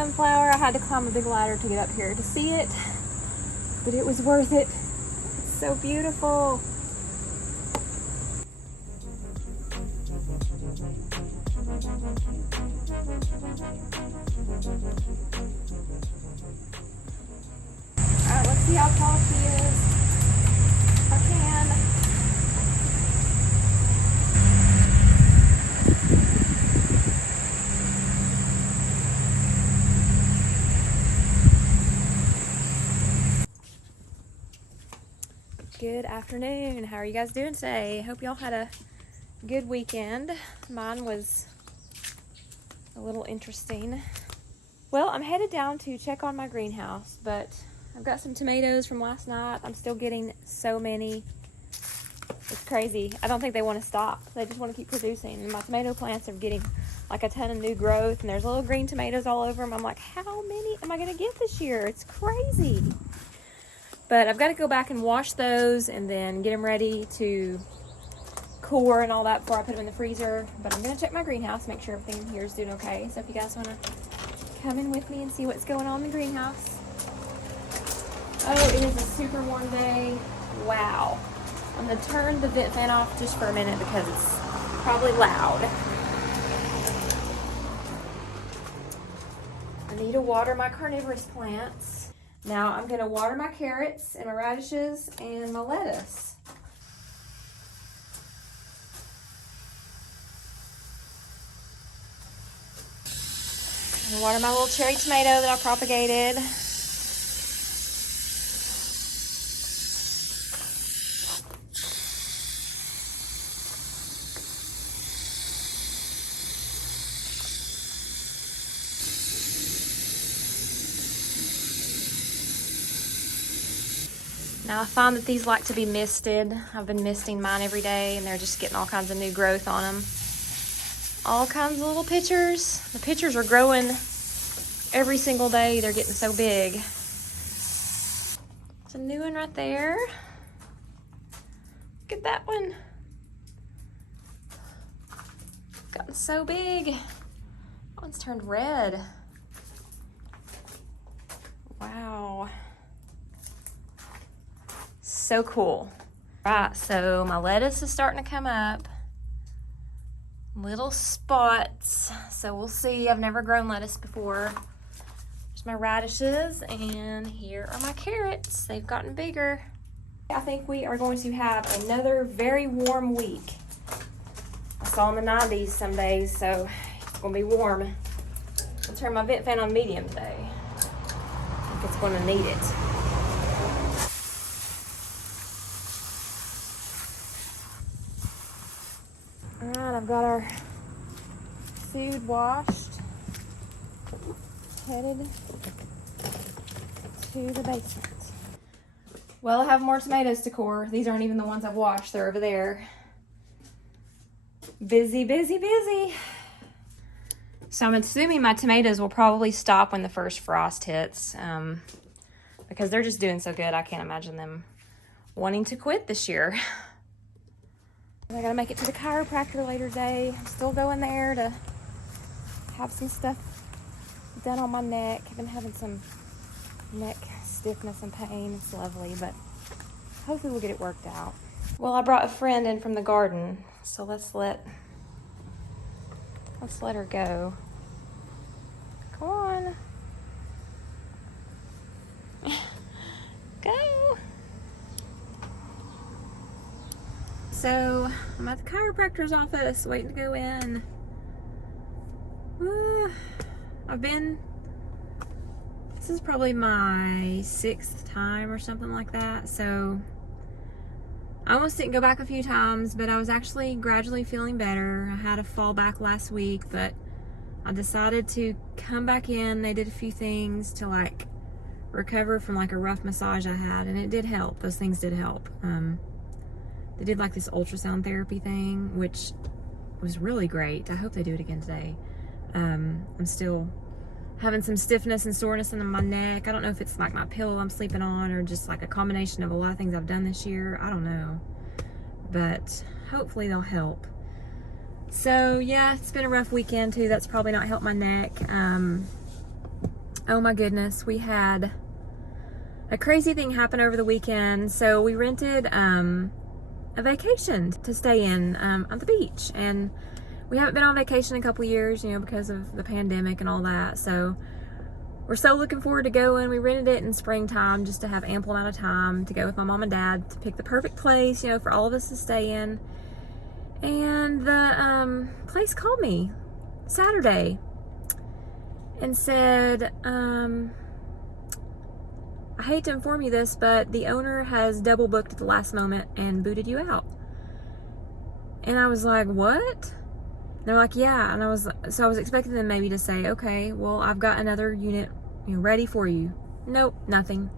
sunflower. I had to climb a big ladder to get up here to see it, but it was worth it. It's so beautiful. Alright, let's see how tall she is. If I can. Good afternoon. How are you guys doing today? Hope y'all had a good weekend. Mine was a little interesting. Well, I'm headed down to check on my greenhouse, but I've got some tomatoes from last night. I'm still getting so many. It's crazy. I don't think they want to stop. They just want to keep producing. And my tomato plants are getting like a ton of new growth, and there's little green tomatoes all over them. I'm like, how many am I going to get this year? It's crazy. But I've got to go back and wash those and then get them ready to core and all that before I put them in the freezer. But I'm going to check my greenhouse, make sure everything here is doing okay. So if you guys want to come in with me and see what's going on in the greenhouse. Oh, it is a super warm day. Wow. I'm going to turn the vent fan off just for a minute because it's probably loud. I need to water my carnivorous plants. Now I'm going to water my carrots and my radishes and my lettuce. I'm going to water my little cherry tomato that I propagated. Now I find that these like to be misted. I've been misting mine every day and they're just getting all kinds of new growth on them. All kinds of little pitchers. The pitchers are growing every single day. They're getting so big. It's a new one right there. Look at that one. Gotten so big. That one's turned red. Wow. So cool. Right, so my lettuce is starting to come up. Little spots. So we'll see. I've never grown lettuce before. There's my radishes, and here are my carrots. They've gotten bigger. I think we are going to have another very warm week. I saw in the 90s some days, so it's going to be warm. I'll turn my vent fan on medium today. I think it's going to need it. Alright, I've got our food washed, headed to the basement. Well, I have more tomatoes to core. These aren't even the ones I've washed, they're over there. Busy, busy, busy. So I'm assuming my tomatoes will probably stop when the first frost hits, because they're just doing so good. I can't imagine them wanting to quit this year. I gotta make it to the chiropractor later today. I'm still going there to have some stuff done on my neck. I've been having some neck stiffness and pain. It's lovely, but hopefully we'll get it worked out. Well, I brought a friend in from the garden, so let's let her go. Come on. Go. So I'm at the chiropractor's office waiting to go in. This is probably my 6th time or something like that. So I almost didn't go back a few times, but I was actually gradually feeling better. I had a fall back last week, but I decided to come back in. They did a few things to like recover from like a rough massage I had, and it did help. Those things did help. They did like this ultrasound therapy thing, which was really great. I hope they do it again today. I'm still having some stiffness and soreness in my neck. I don't know if it's like my pillow I'm sleeping on or just like a combination of a lot of things I've done this year. I don't know, but hopefully they'll help. So yeah, it's been a rough weekend too. That's probably not helped my neck. Oh my goodness, we had a crazy thing happen over the weekend. So we rented a vacation to stay in on the beach, and we haven't been on vacation in a couple years, you know, because of the pandemic and all that. So we're so looking forward to going. We rented it in springtime just to have ample amount of time to go with my mom and dad to pick the perfect place, you know, for all of us to stay in. And the place called me Saturday and said, I hate to inform you this, but the owner has double booked at the last moment and booted you out. And I was like, what? And they're like, yeah. And I was expecting them maybe to say, okay, well, I've got another unit, you know, ready for you. Nope, nothing.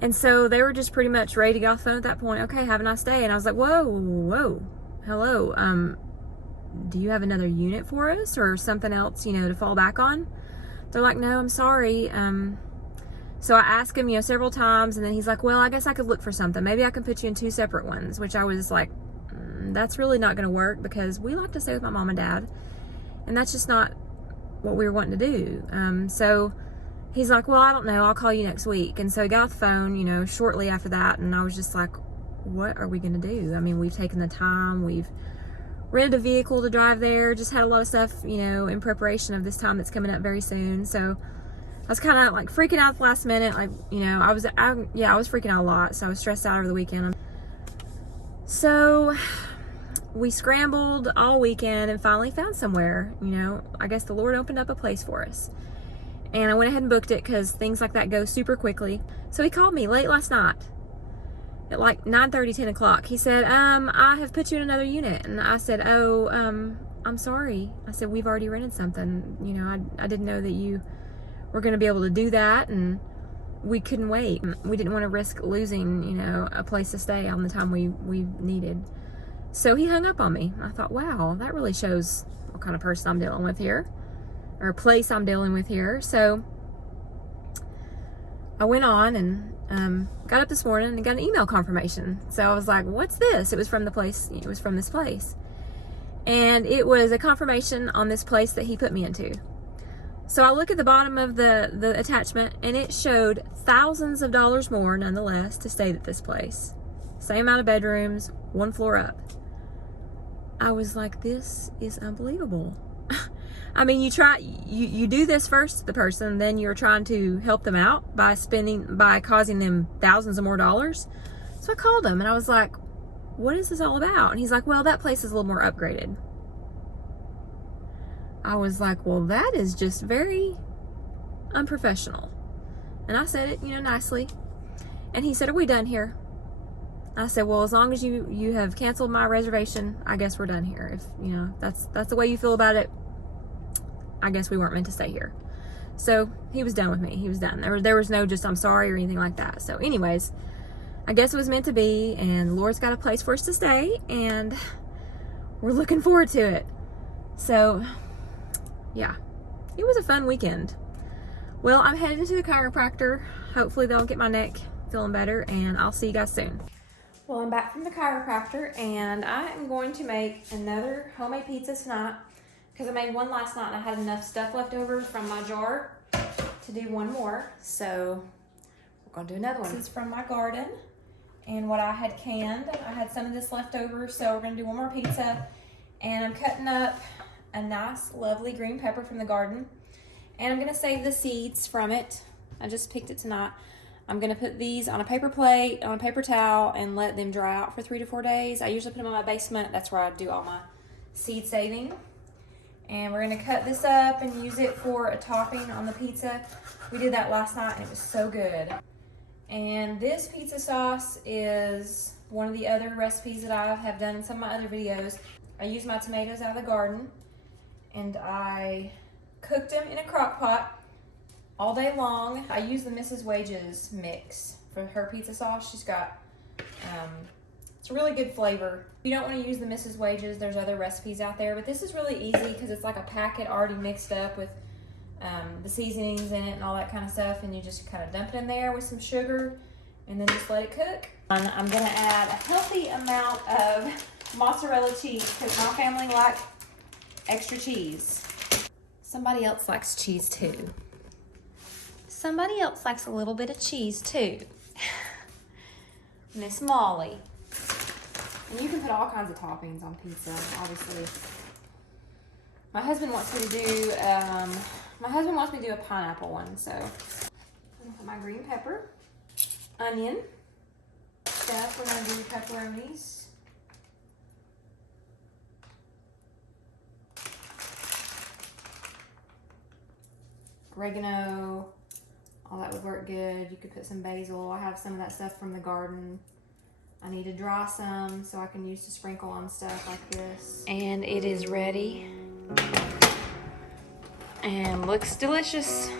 And so they were just pretty much ready to get off the phone at that point. Okay, have a nice day. And I was like, whoa, hello. Do you have another unit for us or something else, you know, to fall back on? They're like, no, I'm sorry. So I asked him, you know, several times, and then he's like, well, I guess I could look for something. Maybe I can put you in 2 separate ones, which I was like, that's really not going to work because we like to stay with my mom and dad, and that's just not what we were wanting to do. So he's like, well, I don't know. I'll call you next week. And so he got off the phone, you know, shortly after that, and I was just like, what are we going to do? I mean, we've taken the time. We've rented a vehicle to drive there. Just had a lot of stuff, you know, in preparation of this time that's coming up very soon. So I was kind of like freaking out at the last minute. Like, you know, I was freaking out a lot. So I was stressed out over the weekend. So we scrambled all weekend and finally found somewhere. You know, I guess the Lord opened up a place for us. And I went ahead and booked it because things like that go super quickly. So he called me late last night at like 9:30, 10 o'clock. He said, I have put you in another unit. And I said, oh, I'm sorry. I said, we've already rented something. You know, I didn't know that you were going to be able to do that, and we couldn't wait. We didn't want to risk losing, you know, a place to stay on the time we needed. So he hung up on me. I thought, wow, that really shows what kind of person I'm dealing with here, or place I'm dealing with here. So I went on and got up this morning and got an email confirmation. So I was like, what's this? It was from the place. It was from this place. And it was a confirmation on this place that he put me into. So I look at the bottom of the attachment, and it showed thousands of dollars more, nonetheless, to stay at this place. Same amount of bedrooms, 1 floor up. I was like, this is unbelievable. I mean, you do this first to the person, then you're trying to help them out by causing them thousands of more dollars. So I called him and I was like, what is this all about? And he's like, well, that place is a little more upgraded. I was like, well, that is just very unprofessional. And I said it, you know, nicely. And he said, are we done here? I said, well, as long as you have canceled my reservation, I guess we're done here. If, you know, that's the way you feel about it, I guess we weren't meant to stay here. So he was done with me. He was done. There was no just I'm sorry or anything like that. So anyways, I guess it was meant to be, and the Lord's got a place for us to stay, and we're looking forward to it. So yeah, it was a fun weekend. Well, I'm headed to the chiropractor. Hopefully they'll get my neck feeling better, and I'll see you guys soon. Well, I'm back from the chiropractor, and I am going to make another homemade pizza tonight because I made one last night and I had enough stuff left over from my jar to do one more. So we're going to do another one. This is from my garden and what I had canned. I had some of this left over, so we're going to do one more pizza. And I'm cutting up a nice, lovely green pepper from the garden. And I'm going to save the seeds from it. I just picked it tonight. I'm going to put these on a paper plate, on a paper towel, and let them dry out for 3 to 4 days. I usually put them in my basement. That's where I do all my seed saving. And we're going to cut this up and use it for a topping on the pizza. We did that last night, and it was so good. And this pizza sauce is one of the other recipes that I have done in some of my other videos. I used my tomatoes out of the garden, and I cooked them in a crock pot all day long. I use the Mrs. Wages mix for her pizza sauce. She's got, it's a really good flavor. If you don't want to use the Mrs. Wages, there's other recipes out there, but this is really easy because it's like a packet already mixed up with the seasonings in it and all that kind of stuff, and you just kind of dump it in there with some sugar and then just let it cook. I'm going to add a healthy amount of mozzarella cheese because my family likes extra cheese. Somebody else likes cheese too. somebody else likes a little bit of cheese too. Miss Molly. And you can put all kinds of toppings on pizza, obviously. My husband wants me to do a pineapple one, so I'm gonna put my green pepper, onion, stuff. We're gonna do pepperonis. Oregano, all that would work good. You could put some basil. I have some of that stuff from the garden. I need to dry some so I can use to sprinkle on stuff like this. And it is ready. And looks delicious.